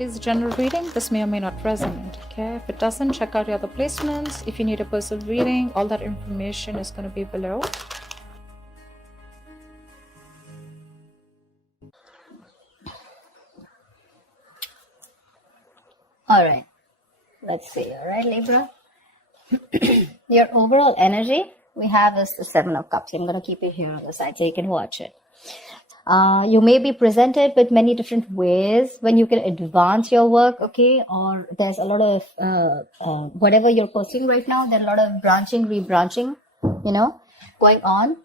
it is general reading. This may or may not resonate. Okay, if it doesn't, check out your other placements. If you need a personal reading, all that information is going to be below. All right, let's see. All right, Libra, your overall energy we have is the Seven of Cups. I'm going to keep it here on the side so you can watch it. You may be presented with many different ways when you can advance your work, okay? Or there's a lot of whatever you're pursuing right now. There's a lot of branching, rebranching, going on.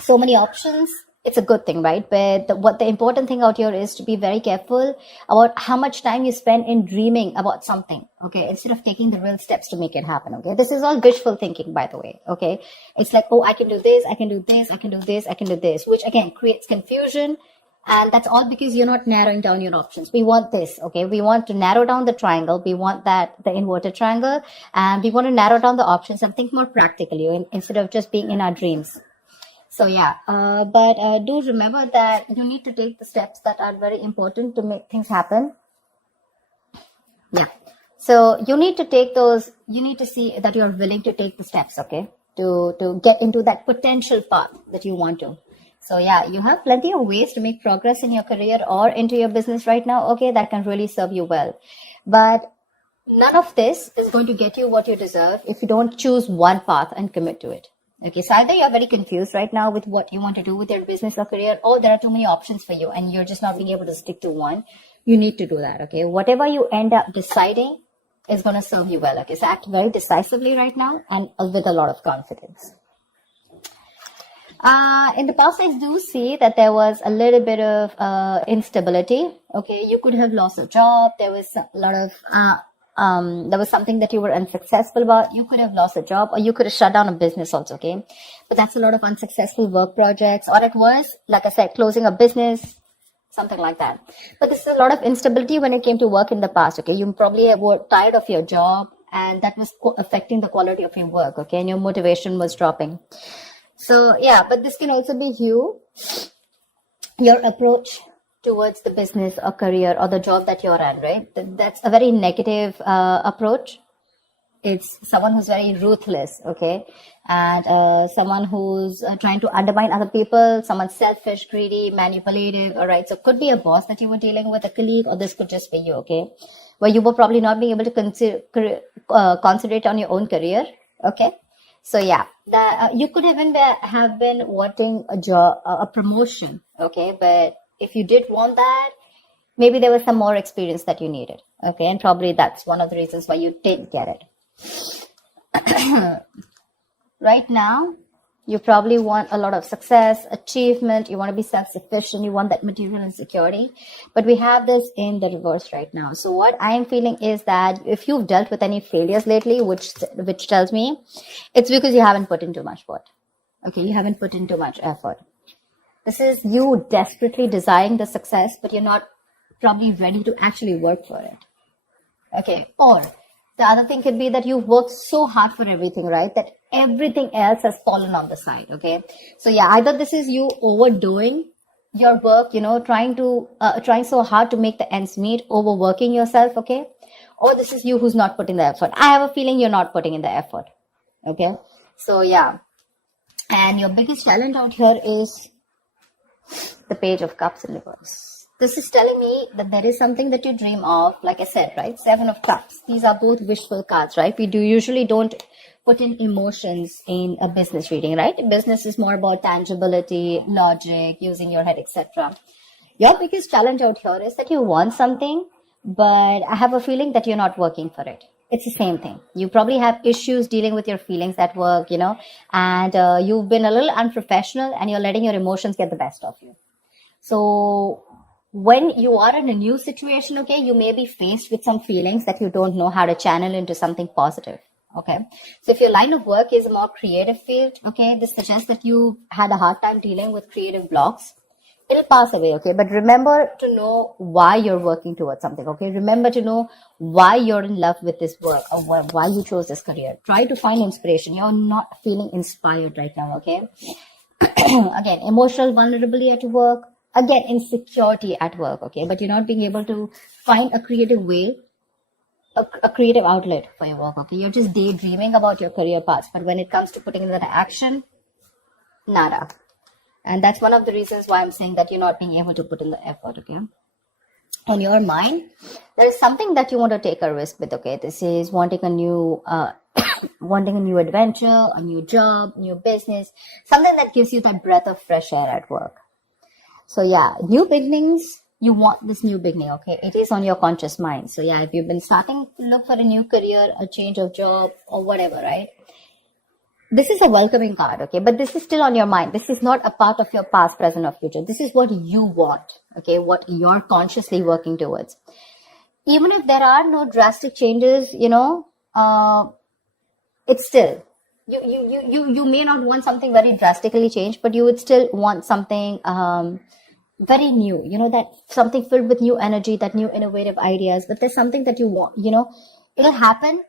So many options. It's a good thing, right? But what the important thing out here is to be very careful about how much time you spend in dreaming about something, okay? Instead of taking the real steps to make it happen, okay? This is all wishful thinking, by the way, okay? It's like, oh, I can do this, I can do this, I can do this, I can do this, which again creates confusion. And that's all because you're not narrowing down your options. We want this, okay? We want to narrow down the triangle. We want the inverted triangle, and we want to narrow down the options and think more practically instead of just being in our dreams. So yeah, but do remember that you need to take the steps that are very important to make things happen. Yeah. So you need to take those, you need to see that you're willing to take the steps, okay, to get into that potential path that you want to. So yeah, you have plenty of ways to make progress in your career or into your business right now, okay, that can really serve you well. But none of this is going to get you what you deserve if you don't choose one path and commit to it. Okay, so either you're very confused right now with what you want to do with your business or career, or there are too many options for you and you're just not being able to stick to one. You need to do that, okay? Whatever you end up deciding is going to serve you well, okay? So act very decisively right now and with a lot of confidence. In the past, I do see that there was a little bit of instability, okay? You could have lost a job. There was a lot of... there was something that you were unsuccessful about. You could have lost a job, or you could have shut down a business also, okay? But that's a lot of unsuccessful work projects, or it was, like I said, closing a business, something like that. But this is a lot of instability when it came to work in the past, okay? You probably were tired of your job, and that was affecting the quality of your work, okay? And your motivation was dropping. So, yeah, but this can also be your approach towards the business or career or the job that you're in, right? That's a very negative approach. It's someone who's very ruthless, okay? And someone who's trying to undermine other people, someone selfish, greedy, manipulative, all right? So it could be a boss that you were dealing with, a colleague, or this could just be you, okay? Where you were probably not being able to concentrate on your own career, okay? So yeah, you could even have been wanting a job, a promotion, okay? But if you did want that, maybe there was some more experience that you needed. Okay. And probably that's one of the reasons why you didn't get it. Right now, you probably want a lot of success, achievement. You want to be self-sufficient. You want that material and security. But we have this in the reverse right now. So what I am feeling is that if you've dealt with any failures lately, which tells me it's because you haven't put in too much effort. Okay. You haven't put in too much effort. This is you desperately desiring the success, but you're not probably ready to actually work for it. Okay. Or the other thing could be that you worked so hard for everything, right? That everything else has fallen on the side. Okay. So yeah, either this is you overdoing your work, trying so hard to make the ends meet, overworking yourself. Okay. Or this is you who's not putting the effort. I have a feeling you're not putting in the effort. Okay. So yeah. And your biggest challenge out here is the Page of Cups in reverse. This is telling me that there is something that you dream of, like I said, right? Seven of Cups. These are both wishful cards, right? We usually don't put in emotions in a business reading, right? Business is more about tangibility, logic, using your head, etc. Your biggest challenge out here is that you want something, but I have a feeling that you're not working for it. It's the same thing. You probably have issues dealing with your feelings at work, and you've been a little unprofessional and you're letting your emotions get the best of you. So when you are in a new situation, okay, you may be faced with some feelings that you don't know how to channel into something positive. Okay. So if your line of work is a more creative field, okay, this suggests that you had a hard time dealing with creative blocks. It'll pass away, okay? But remember to know why you're working towards something, okay? Remember to know why you're in love with this work or why you chose this career. Try to find inspiration. You're not feeling inspired right now, okay? Again, emotional vulnerability at work, again, insecurity at work, okay? But you're not being able to find a creative way, a creative outlet for your work, okay? You're just daydreaming about your career path, but when it comes to putting it into action, nada. And that's one of the reasons why I'm saying that you're not being able to put in the effort, okay? In your mind, there is something that you want to take a risk with, okay? This is wanting a new wanting a new adventure, a new job, new business, something that gives you that breath of fresh air at work. So yeah, new beginnings, you want this new beginning, okay? It is on your conscious mind. So yeah, if you've been starting to look for a new career, a change of job or whatever, right? This is a welcoming card, okay? But this is still on your mind. This is not a part of your past, present or future. This is what you want, okay? What you're consciously working towards. Even if there are no drastic changes, it's still, you may not want something very drastically changed, but you would still want something very new, that something filled with new energy, that new innovative ideas. But there's something that you want, it'll happen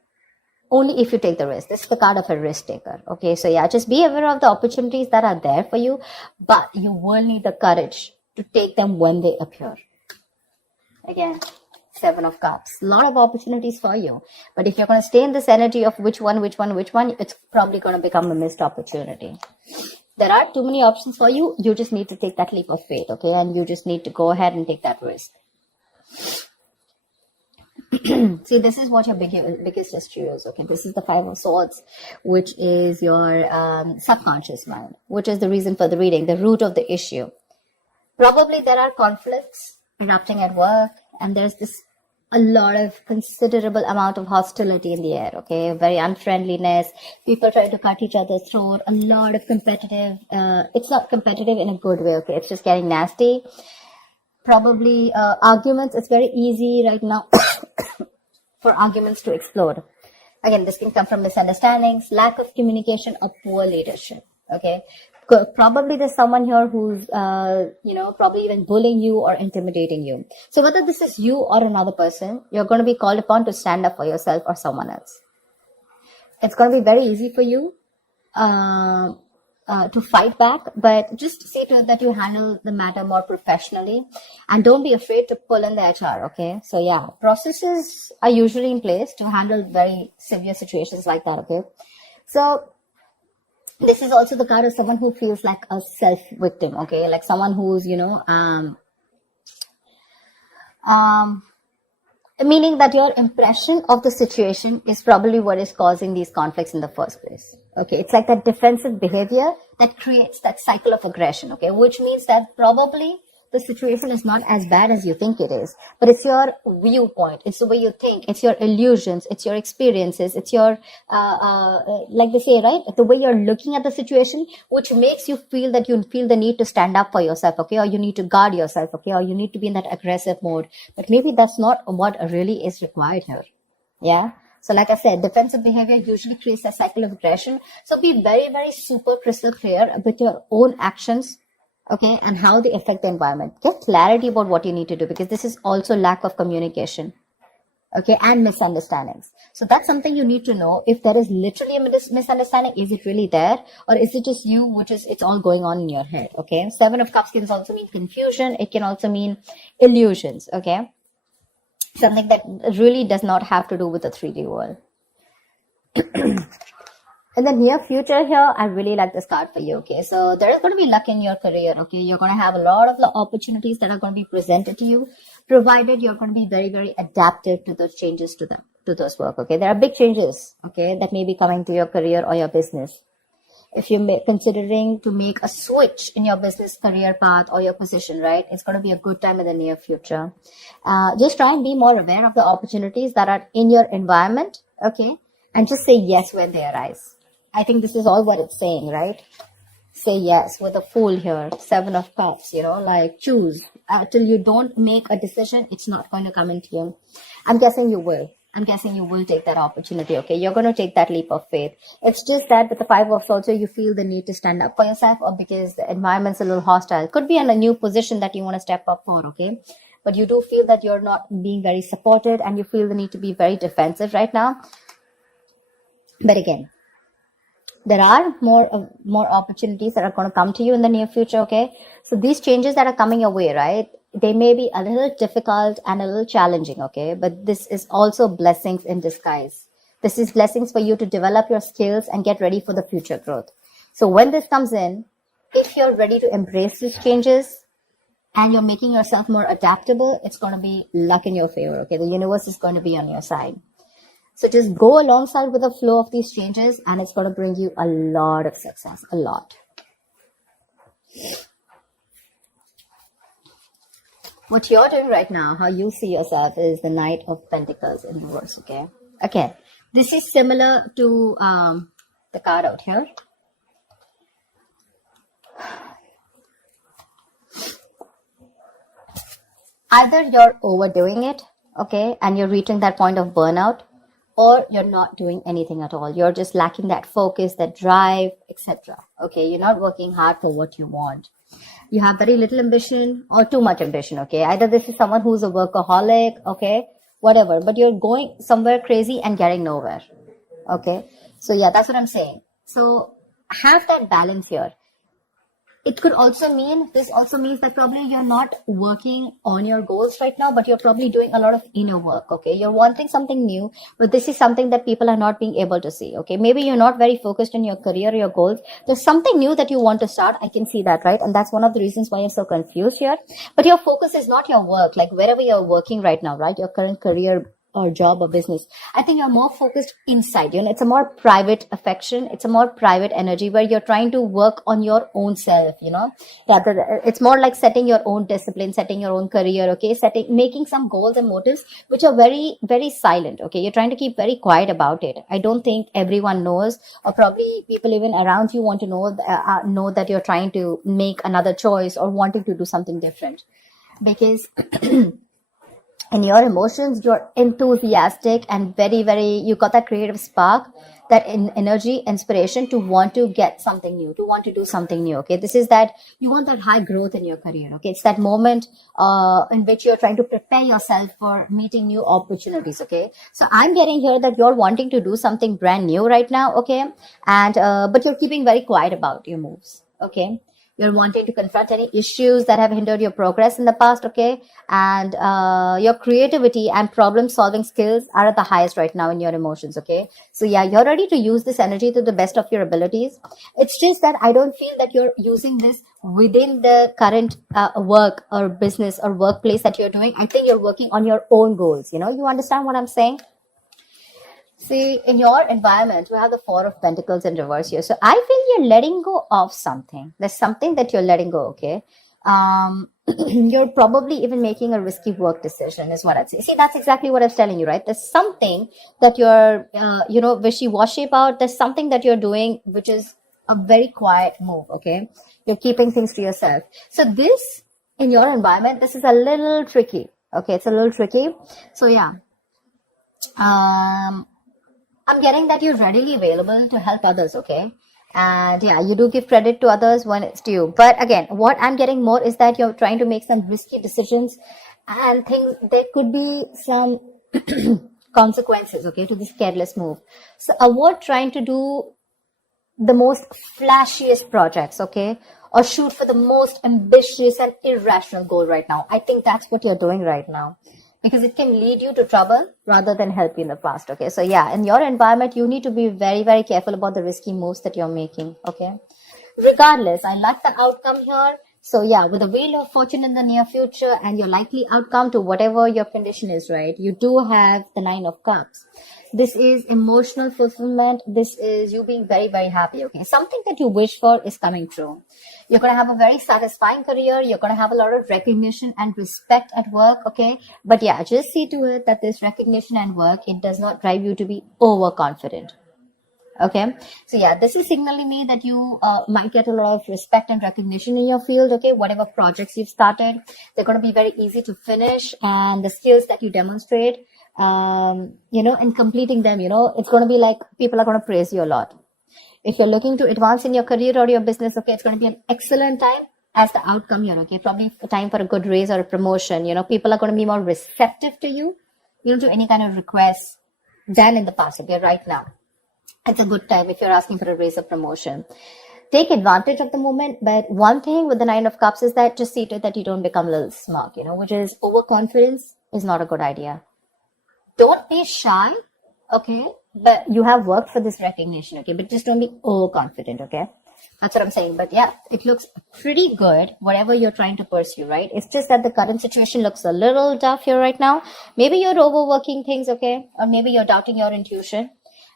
only if you take the risk. This is the card of a risk taker. Okay, so yeah, just be aware of the opportunities that are there for you, but you will need the courage to take them when they appear. Again, 7 of Cups. A lot of opportunities for you. But if you're going to stay in this energy of which one, it's probably going to become a missed opportunity. There are too many options for you. You just need to take that leap of faith, okay? And you just need to go ahead and take that risk. See, this is what your biggest history is, okay? This is the 5 of Swords, which is your subconscious mind, which is the reason for the reading, the root of the issue. Probably there are conflicts erupting at work, and there's a lot of considerable amount of hostility in the air, okay? Very unfriendliness, people trying to cut each other's throat, a lot of competitive, it's not competitive in a good way, okay? It's just getting nasty. Probably arguments, it's very easy right now for arguments to explode. Again, this can come from misunderstandings, lack of communication, or poor leadership, okay? Probably there's someone here who's, probably even bullying you or intimidating you. So whether this is you or another person, you're going to be called upon to stand up for yourself or someone else. It's going to be very easy for you to fight back, but just see to it that you handle the matter more professionally and don't be afraid to pull in the HR, okay? So yeah, processes are usually in place to handle very severe situations like that, okay? So this is also the card of someone who feels like a self-victim, okay? Like someone who's, meaning that your impression of the situation is probably what is causing these conflicts in the first place. Okay, it's like that defensive behavior that creates that cycle of aggression, okay, which means that probably the situation is not as bad as you think it is, but it's your viewpoint, it's the way you think, it's your illusions, it's your experiences, it's your, like they say, right, the way you're looking at the situation, which makes you feel that you feel the need to stand up for yourself, okay, or you need to guard yourself, okay, or you need to be in that aggressive mode, but maybe that's not what really is required here, yeah? So like I said, defensive behavior usually creates a cycle of aggression, so be very, very super crystal clear with your own actions, okay, and how they affect the environment. Get clarity about what you need to do, because this is also lack of communication, okay, and misunderstandings. So that's something you need to know. If there is literally a misunderstanding, is it really there, or is it just you, it's all going on in your head, okay? 7 of Cups can also mean confusion. It can also mean illusions, okay? Something that really does not have to do with the 3D world. In the near future here, I really like this card for you, okay? So there is going to be luck in your career, okay? You're going to have a lot of the opportunities that are going to be presented to you, provided you're going to be very, very adaptive to those changes to those work, okay? There are big changes, okay, that may be coming to your career or your business. If you're considering to make a switch in your business career path or your position, right, it's going to be a good time in the near future. Just try and be more aware of the opportunities that are in your environment, okay? And just say yes when they arise. I think this is all what it's saying, right? Say yes with a Fool here, 7 of Cups, like choose. Till you don't make a decision, it's not going to come into you. I'm guessing you will. Take that opportunity, okay? You're going to take that leap of faith. It's just that with the 5 of Swords, you feel the need to stand up for yourself, or because the environment's a little hostile. Could be in a new position that you want to step up for, okay? But you do feel that you're not being very supported, and you feel the need to be very defensive right now. But again, there are more opportunities that are going to come to you in the near future. Okay, so these changes that are coming your way, right, they may be a little difficult and a little challenging. Okay, but this is also blessings in disguise. This is blessings for you to develop your skills and get ready for the future growth. So when this comes in, if you're ready to embrace these changes and you're making yourself more adaptable, it's going to be luck in your favor. Okay, the universe is going to be on your side. So just go alongside with the flow of these changes and it's going to bring you a lot of success, a lot. What you're doing right now, how you see yourself, is the Knight of Pentacles in reverse, okay? Again, this is similar to the card out here. Either you're overdoing it, okay, and you're reaching that point of burnout, or you're not doing anything at all. You're just lacking that focus, that drive, etc. Okay, you're not working hard for what you want. You have very little ambition or too much ambition, okay? Either this is someone who's a workaholic, okay, whatever, but you're going somewhere crazy and getting nowhere, okay? So yeah, that's what I'm saying. So have that balance here. It could also mean, this also means that probably you're not working on your goals right now, but you're probably doing a lot of inner work, okay? You're wanting something new, but this is something that people are not being able to see, okay? Maybe you're not very focused on your career, your goals. There's something new that you want to start. I can see that, right? And that's one of the reasons why you're so confused here. But your focus is not your work, like wherever you're working right now, right? Your current career or job or business. I think you're more focused inside, you know, it's a more private affection. It's a more private energy where you're trying to work on your own self, you know, rather it's more like setting your own discipline, setting your own career, okay, making some goals and motives, which are very, very silent. Okay. You're trying to keep very quiet about it. I don't think everyone knows, or probably people even around you want to know that you're trying to make another choice or wanting to do something different, because in your emotions, you're enthusiastic and very, very, you got that creative spark, that energy, inspiration to want to get something new, to want to do something new. Okay. This is that you want that high growth in your career. Okay. It's that moment, in which you're trying to prepare yourself for meeting new opportunities. Okay. So I'm getting here that you're wanting to do something brand new right now. Okay. And, but you're keeping very quiet about your moves. Okay. You're wanting to confront any issues that have hindered your progress in the past, okay? And your creativity and problem-solving skills are at the highest right now in your emotions, okay? So yeah, you're ready to use this energy to the best of your abilities. It's just that I don't feel that you're using this within the current work or business or workplace that you're doing. I think you're working on your own goals, you know? You understand what I'm saying? See, in your environment, we have the Four of Pentacles in reverse here. So I feel you're letting go of something. There's something that you're letting go, okay? You're probably even making a risky work decision is what I'd say. See, that's exactly what I was telling you, right? There's something that you're, wishy-washy about. There's something that you're doing, which is a very quiet move, okay? You're keeping things to yourself. So this, in your environment, this is a little tricky, okay? It's a little tricky. So yeah. I'm getting that you're readily available to help others, okay? And yeah, you do give credit to others when it's due. But again, what I'm getting more is that you're trying to make some risky decisions and things, there could be some consequences, okay, to this careless move. So avoid trying to do the most flashiest projects, okay? Or shoot for the most ambitious and irrational goal right now. I think that's what you're doing right now, because it can lead you to trouble rather than help you in the past, okay? So yeah, in your environment, you need to be very, very careful about the risky moves that you're making, okay? Regardless, I like the outcome here. So yeah, with the Wheel of Fortune in the near future and your likely outcome to whatever your condition is, right? You do have the Nine of Cups. This is emotional fulfillment. This is you being very, very happy, okay? Something that you wish for is coming true. You're going to have a very satisfying career. You're going to have a lot of recognition and respect at work, okay? But yeah, just see to it that this recognition and work, it does not drive you to be overconfident, okay? So yeah, this is signaling me that you might get a lot of respect and recognition in your field, okay? Whatever projects you've started, they're going to be very easy to finish, and the skills that you demonstrate, in completing them, it's going to be like people are going to praise you a lot. If you're looking to advance in your career or your business, okay, it's going to be an excellent time as the outcome here, okay? Probably time for a good raise or a promotion. People are going to be more receptive to you, to any kind of requests than in the past, okay, right now. It's a good time if you're asking for a raise or promotion. Take advantage of the moment, but one thing with the Nine of Cups is that just see to it that you don't become a little smug, which is overconfidence is not a good idea. Don't be shy, okay? But you have worked for this recognition, okay? But just don't be overconfident, okay? That's what I'm saying. But yeah, it looks pretty good, whatever you're trying to pursue, right? It's just that the current situation looks a little tough here right now. Maybe you're overworking things, okay? Or maybe you're doubting your intuition.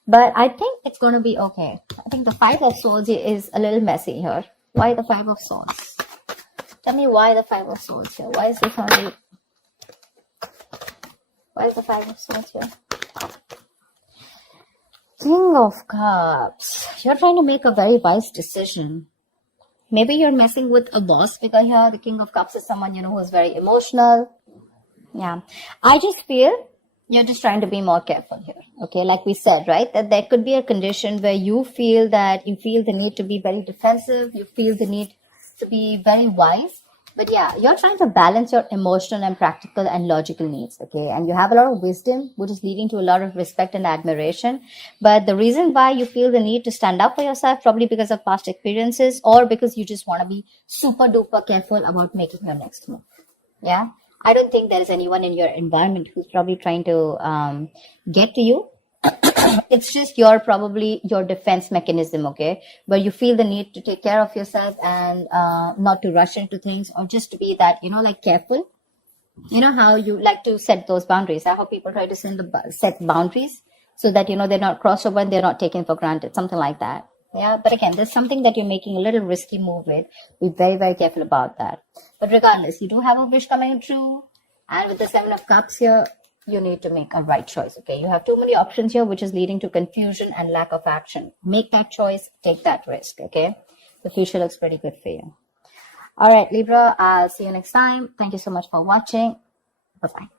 But I think it's going to be okay. I think the Five of Swords is a little messy here. Why the Five of Swords? Tell me why the Five of Swords here. Why is this only... Why is the Five of Swords here? King of Cups. You're trying to make a very wise decision. Maybe you're messing with a boss because here the King of Cups is someone, who is very emotional. Yeah. I just feel you're just trying to be more careful here. Okay. Like we said, right? That there could be a condition where you feel the need to be very defensive. You feel the need to be very wise. But yeah, you're trying to balance your emotional and practical and logical needs, okay? And you have a lot of wisdom, which is leading to a lot of respect and admiration. But the reason why you feel the need to stand up for yourself, probably because of past experiences or because you just want to be super duper careful about making your next move. Yeah? I don't think there's anyone in your environment who's probably trying to get to you. It's just your defense mechanism, okay? Where you feel the need to take care of yourself and not to rush into things or just to be that, careful. You know how you like to set those boundaries. How people try to set boundaries so that, they're not crossed over and they're not taken for granted. Something like that. Yeah, but again, there's something that you're making a little risky move with. Be very, very careful about that. But regardless, you do have a wish coming true. And with the Seven of Cups here, you need to make a right choice, okay? You have too many options here, which is leading to confusion and lack of action. Make that choice, take that risk, okay? The future looks pretty good for you. All right, Libra, I'll see you next time. Thank you so much for watching. Bye-bye.